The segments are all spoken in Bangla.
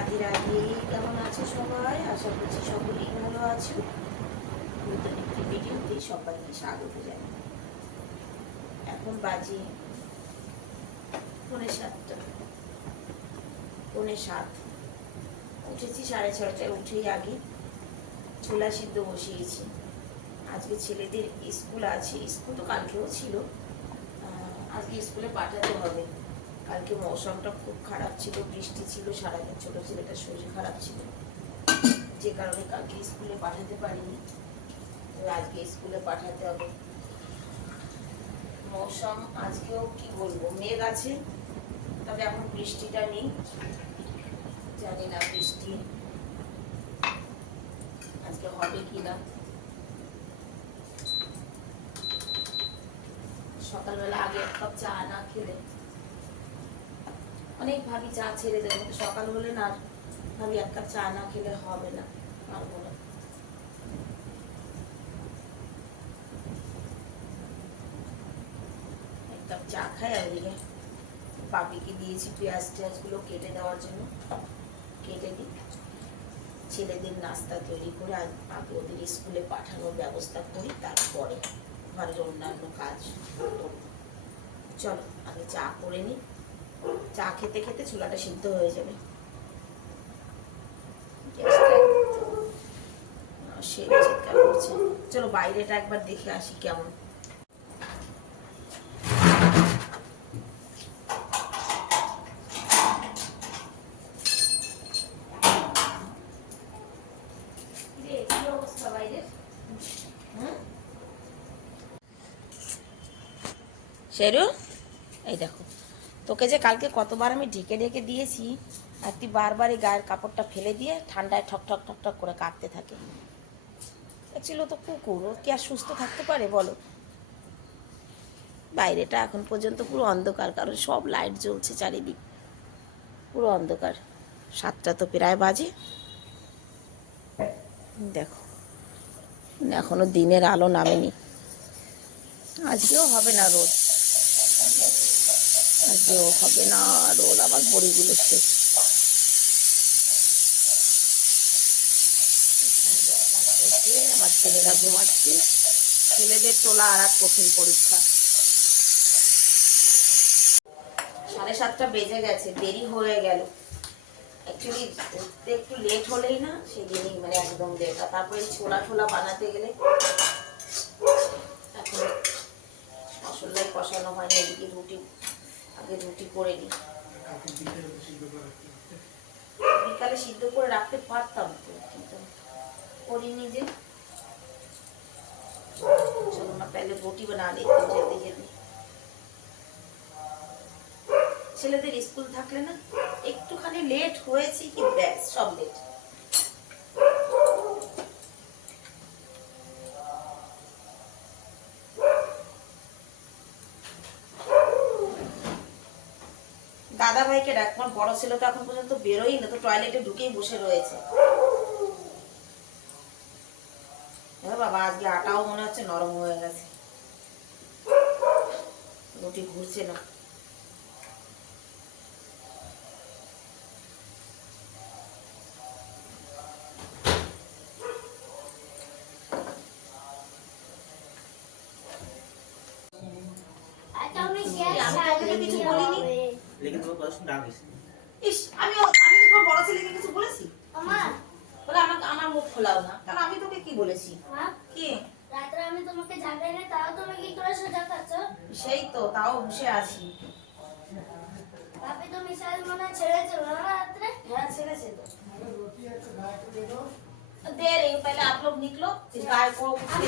রাধে রাধে। কেমন আছো সবাই? আশা করছি সকলেই ভালো আছো। নতুন একটি ভিডিওতে সবাইকে স্বাগত জানাই। এখন বাজে 6:45, 6:45। উঠেছি 6:30টায়, উঠেই আগে ছোলা সিদ্ধ বসিয়েছি। আজকে ছেলেদের স্কুল আছে, স্কুল তো কালকেও ছিল, আজকে স্কুলে পাঠাতে হবে। কালকে মৌসুমটা খুব খারাপ ছিল, বৃষ্টি ছিল সারাদিন, ছোট ছেলেটার শরীর খারাপ ছিল, যে কারণে কালকে স্কুলে পাঠাতে পারিনি। আজকে স্কুলে পাঠাতে হবে। মৌসুম আজকেও কি বলবো, মেঘ আছে, তবে এখন বৃষ্টিটা নেই। জানি না বৃষ্টি আজকে হবে কিনা। সকালবেলা আগে এক কাপ চা না খেলে অনেক ভাবি চা ছেড়ে দেবো, সকাল হলে না ভাবি এক কাপ চা না খেলে হবে না, পারবো না। এক কাপ চা খাই। আর ওদিকে পাপিকে দিয়েছি পেঁয়াজ টেয়াজগুলো কেটে দেওয়ার জন্য, কেটে দিই। ছেলেদের নাস্তা তৈরি করে আগে ওদের স্কুলে পাঠানোর ব্যবস্থা করি, তারপরে ঘরের অন্যান্য কাজ। চলো আগে চা করে নিই, চা খেতে খেতে ছোলাটা সিদ্ধ হয়ে যাবে। সে চিৎকার করছে। চলো বাইরেটা একবার দেখে আসি কেমন। শেরু, এই দেখো, তোকে যে কালকে কতবার আমি ঢেকে ঢেকে দিয়েছি, আর তুই বারবার এই গায়ের কাপড়টা ফেলে দিয়ে ঠান্ডায় ঠক ঠক ঠক ঠক করে কাঁপতে থাকে। ছিল তো কুকুর, ও কি আর সুস্থ থাকতে পারে বলো? বাইরেটা এখন পর্যন্ত পুরো অন্ধকার, কারণ সব লাইট জ্বলছে চারিদিক, পুরো অন্ধকার। 7টা তো প্রায় বাজে। দেখো এখনো দিনের আলো নামেনি। আজকেও হবে না রোদ, আজকেও হবে না রোদ। আবার বড়িগুলো শেষ। আমার ছেলেরা ঘুমাচ্ছে। ছেলেদের তোলা আর এক কঠিন পরীক্ষা। 7:30 বেজে গেছে, দেরি হয়ে গেল। অ্যাকচুয়ালি উঠতে একটু লেট হলেই না সেদিনই মানে একদম লেট। আর তারপরে ছোলা ছোলা বানাতে গেলে এখন মশলাই কষানো হয়নি। এদিকে রুটি, আগে রুটি করে নিই। বিকালে সিদ্ধ করে রাখতে পারতাম তো, কিন্তু করিনি যে। চলো না তাহলে রুটি বানা নিই যেতে যেতে। ছেলেদের স্কুল থাকলে না একটুখানি লেট হয়েছে কি ব্যাস সব লেট। দাদা ভাইকে ডাক, আমার বড় ছেলে তো এখন পর্যন্ত বেরোই না, তো টয়লেটে ঢুকেই বসে রয়েছে। বাবা আজকে আটাও মনে হচ্ছে নরম হয়ে গেছে, রুটি ঘুরছে না। কিছু বলিনি, আমি তোমার বড় ছেলেকে কিছু বলেছি? বলে আমাকে আমার মুখ খোলাও না, কারণ আমি তোকে কি বলেছি? কি রাতে আমি তোমাকে জাগাই না, তাও তুমি কি করে সোজা খাচ্ছ? সেই তো, তাও বসে আছি। ভাবি তো মিশাল মনে ছেড়েছে না রাত্রে? হ্যাঁ ছেড়েছে তো। दे रही हूँ, पहले आप लोग निकलो, इस गाय को আমি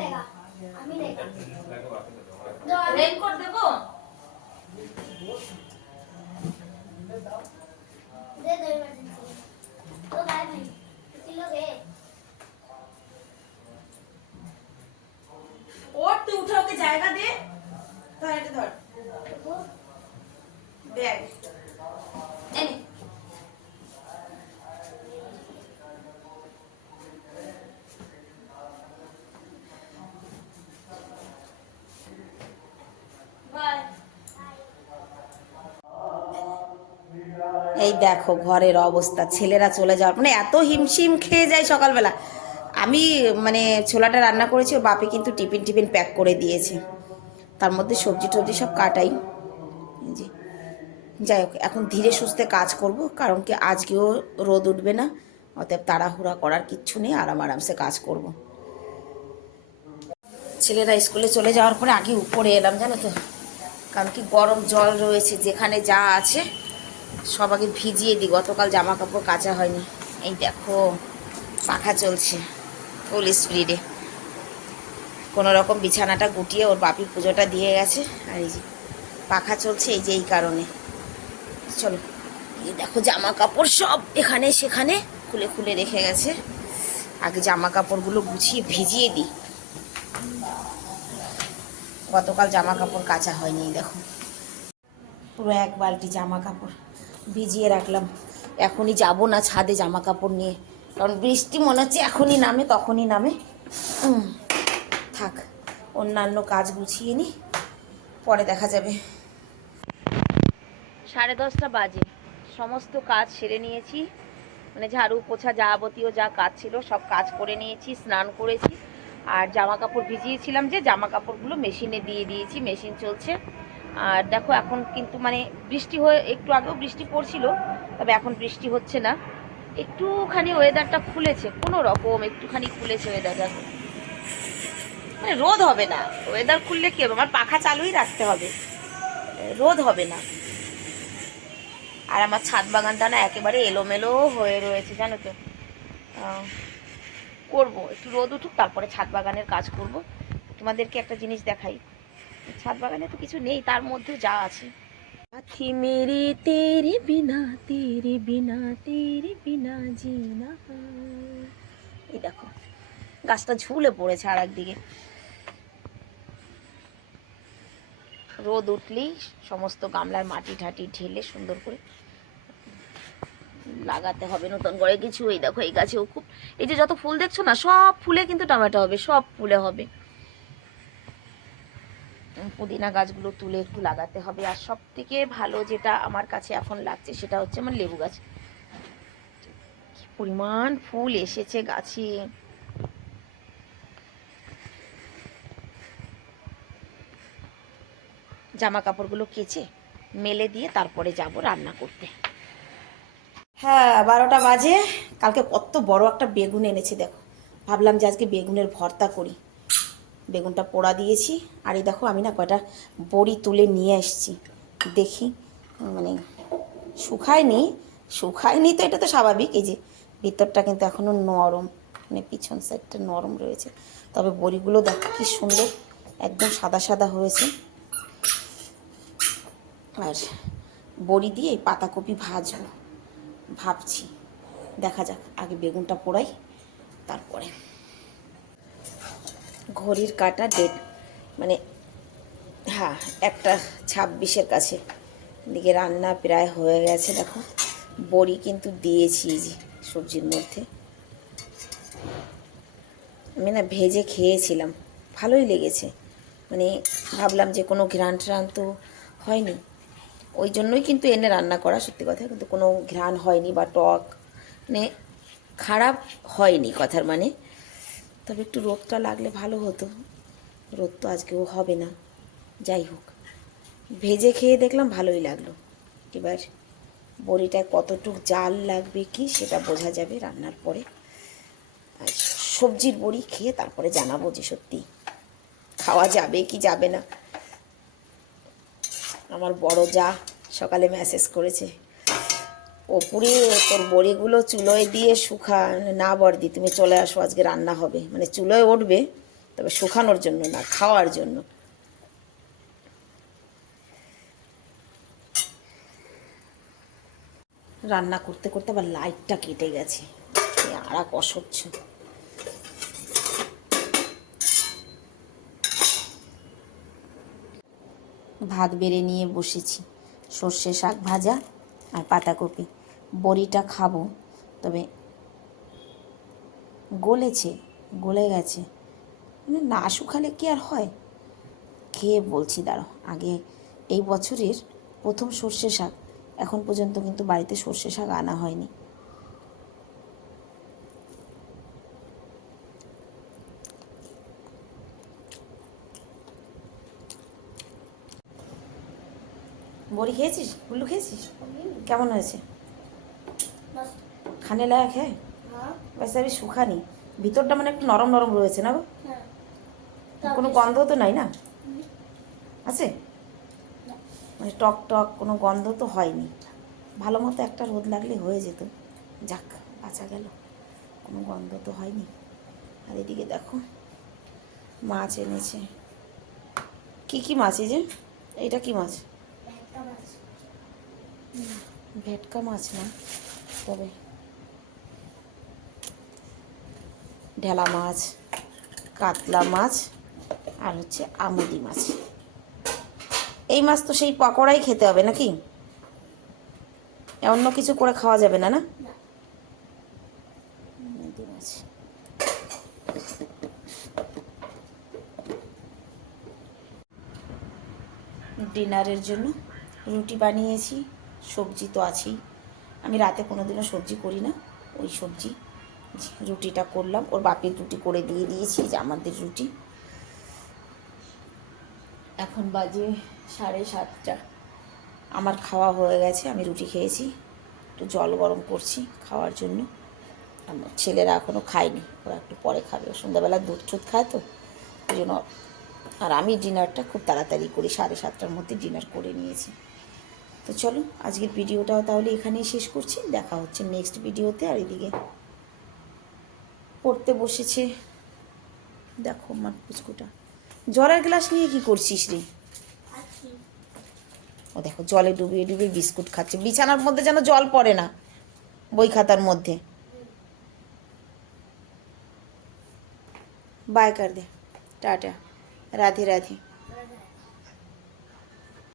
দেगा रेनकोट देबो, दे दो इमरजेंसी तो गाय भाई किलो दे और तू उठा के जाएगा दे। धर এটা ধর ব্যাগ এনে। বাই। এই দেখো ঘরের অবস্থা, ছেলেরা চলে যাওয়ার মানে এত হিমশিম খেয়ে যায় সকালবেলা। আমি মানে ছোলাটা রান্না করেছি, ওর বাপি কিন্তু টিফিন টিফিন প্যাক করে দিয়েছে, তার মধ্যে সবজি টবজি সব কাটাই। জি, যাই হোক এখন ধীরে সুস্থে কাজ করব, কারণ কি আজকেও রোদ উঠবে না, অতএব তাড়াহুড়া করার কিচ্ছু নেই, আরামসে কাজ করব। ছেলেরা স্কুলে চলে যাওয়ার পরে আগে উপরে এলাম জানো তো, কারণ কি গরম জল রয়েছে যেখানে যা আছে সব আগে ভিজিয়ে দিই, গতকাল জামা কাপড় কাচা হয়নি। এই দেখো পাখা চলছে ফুল স্পিডে, কোনো রকম বিছানাটা গুটিয়ে ওর বাপি পুজোটা দিয়ে গেছে, আর এই যে পাখা চলছে এই যে এই কারণে। চলো, এই দেখো জামা কাপড় সব এখানে সেখানে খুলে খুলে রেখে গেছে, আগে জামা কাপড়গুলো গুছিয়ে ভিজিয়ে দিই, গতকাল জামা কাপড় কাচা হয়নি। দেখো পুরো এক বালতি জামা কাপড় ভিজিয়ে রাখলাম, এখনই যাব না ছাদে জামা কাপড় নিয়ে, কারণ বৃষ্টি মনে হচ্ছে এখনই নামে তখনই নামে। থাক, অন্যান্য কাজ গুছিয়ে নিই, পরে দেখা যাবে। 10:30 বাজে, সমস্ত কাজ সেরে নিয়েছি, মানে ঝাড়ু পোছা যাবতীয় যা কাজ ছিল সব কাজ করে নিয়েছি, স্নান করেছি, আর জামা কাপড় ভিজিয়েছিলাম যে জামা কাপড়গুলো মেশিনে দিয়ে দিয়েছি, মেশিন চলছে। আর দেখো এখন কিন্তু মানে বৃষ্টি হয়ে, একটু আগেও বৃষ্টি পড়ছিল, তবে এখন বৃষ্টি হচ্ছে না, একটুখানি ওয়েদারটা খুলেছে, কোনো রকম একটুখানি খুলেছে ওয়েদারটা, মানে রোদ হবে না, ওয়েদার খুললে কি হবে, আমার পাখা চালুই রাখতে হবে, রোদ হবে না। আর আমার ছাদ বাগানটা না একেবারে এলোমেলো হয়ে রয়েছে জানো তো, করব একটু রোদ উঠুক তারপরে ছাদ বাগানের কাজ করব। তোমাদেরকে একটা জিনিস দেখাই, ছাদ বাগানে তো কিছু নেই, তার মধ্যে যা আছে। সাথী মেরে তেরে বিনা তেরে বিনা তেরে বিনা জিনা, এই দেখো গাছটা ঝুলে পড়েছে আর একদিকে, রোদ উঠলেই সমস্ত গামলার মাটি ঠাটি ঢেলে সুন্দর করে লাগাতে হবে নতুন করে কিছু। এই দেখো এই গাছেও খুব, এই যে যত ফুল দেখছো না সব ফুলে কিন্তু টমেটো হবে, সব ফুলে হবে। পুদিনা গাছগুলো তুলে একটু লাগাতে হবে, আর সব থেকে ভালো যেটা আমার কাছে এখন লাগছে সেটা হচ্ছে আমার লেবু গাছ, কি পরিমাণ ফুল এসেছে গাছে। জামা কাপড়গুলো কেচে মেলে দিয়ে তারপরে যাব রান্না করতে। হ্যাঁ 12টা বাজে, কালকে কত বড় একটা বেগুন এনেছি দেখো, ভাবলাম যে আজকে বেগুনের ভর্তা করি, বেগুনটা পোড়া দিয়েছি। আর এই দেখো আমি না কয়টা বড়ি তুলে নিয়ে এসেছি, দেখি মানে শুকায়নি, শুকায়নি তো এটা তো স্বাভাবিক, এই যে ভিতরটা কিন্তু এখনও নরম, মানে পিছন সাইডটা নরম রয়েছে, তবে বড়িগুলো দেখো কি সুন্দর একদম সাদা সাদা হয়েছে। আর বড়ি দিয়ে পাতাকপি ভাজবো ভাবছি, দেখা যাক, আগে বেগুনটা পোড়াই তারপরে। ঘড়ির কাঁটা ডেট মানে হ্যাঁ 1:26 কাছে, এদিকে রান্না প্রায় হয়ে গেছে। দেখো বড়ি কিন্তু দিয়েছি যে সবজির মধ্যে, আমি না ভেজে খেয়েছিলাম, ভালোই লেগেছে, মানে ভাবলাম যে কোনো ঘ্রাণ ট্রাণ তো হয়নি, ওই জন্যই কিন্তু এনে রান্না করা, সত্যি কথা, কিন্তু কোনো ঘ্রাণ হয়নি বা টক, মানে খারাপ হয়নি কথার মানে। তবে একটু রোদটা লাগলে ভালো হতো, রোদ তো আজকেও হবে না, যাই হোক ভেজে খেয়ে দেখলাম ভালোই লাগলো। এবার বড়িটায় কতটুক জাল লাগবে কি সেটা বোঝা যাবে রান্নার পরে, আর সবজির বড়ি খেয়ে তারপরে জানাবো যে সত্যি খাওয়া যাবে কি যাবে না। আমার বড় যা সকালে মেসেজ করেছে, ওপরে তোর বড়িগুলো চুলোয় দিয়ে শুকা না বর্দি, তুমি চলে আসো আজকে রান্না হবে, মানে চুলোয় উঠবে তবে শুকানোর জন্য না, খাওয়ার জন্য। রান্না করতে করতে আবার লাইটটা কেটে গেছে, আর এক অসহ্য। ভাত বেড়ে নিয়ে বসেছি, সর্ষে শাক ভাজা আর পাতাকপি, বড়িটা খাবো, তবে গলেছে, গলে গেছে, মানে না শুকালে কি আর হয়, খেয়ে বলছি দাঁড়াও। আগে এই বছরের প্রথম সর্ষে শাক এখন পর্যন্ত কিন্তু বাড়িতে সর্ষে শাক আনা হয়নি। বড়ি খেয়েছিস? গুল্লু খেয়েছিস? কেমন হয়েছে? बस খানে লায়ক হ্যাঁ? हाँ वैसे अभी सूखा नहीं, ভিতরটা মানে একটু নরম নরম রয়েছে না গো? हाँ কোনো গন্ধ তো নাই না? हम्म, আছে? না। মানে টক টক কোনো গন্ধ তো হয়নি। ভালো মতো একটা রোদ লাগলে হয়ে যেত। যাক, বাঁচা গেল, কোনো গন্ধ তো হয়নি। আর এদিকে দেখো মাছ এনেছে। কি কি মাছ? এই যে এইটা কি মাছ? ভেটকা মাছ ভেটকা মাছ না, তবে ঢেলা মাছ, কাতলা মাছ, আর হচ্ছে আমুদি মাছ। এই মাছ তো সেই পকোড়াই খেতে হবে নাকি? অন্য কিছু করে খাওয়া যাবে না না? না আমুদি মাছ। ডিনারের জন্য রুটি বানিয়েছি, সবজি তো আছেই। আমি রাতে কোনো দিনও সবজি করি না, ওই সবজি রুটিটা করলাম। ওর বাপির রুটি করে দিয়ে দিয়েছি, যে আমাদের রুটি। এখন বাজে 7:30। আমার খাওয়া হয়ে গেছে, আমি রুটি খেয়েছি। একটু জল গরম করছি খাওয়ার জন্য। আমার ছেলেরা এখনও খায়নি, ওরা একটু পরে খাবে। ও সন্ধ্যাবেলা দুধ টুধ খায় তো, ওই জন্য। আর আমি ডিনারটা খুব তাড়াতাড়ি করি, 7:30টার মধ্যে ডিনার করে নিয়েছি। তো চলো, আজকের ভিডিওটাও তাহলে এখানেই শেষ করছি। দেখা হচ্ছে নেক্সট ভিডিওতে। আর এদিকে পড়তে বসেছে, দেখো আমার পুচকুটা। জলের গ্লাস নিয়ে কি করছিস রে? আছি ও দেখো জলে ডুবিয়ে ডুবিয়ে বিস্কুট খাচ্ছে। বিছানার মধ্যে যেন জল পড়ে না, বই খাতার মধ্যে। बाय कर दे, टाटा, राधे राधे।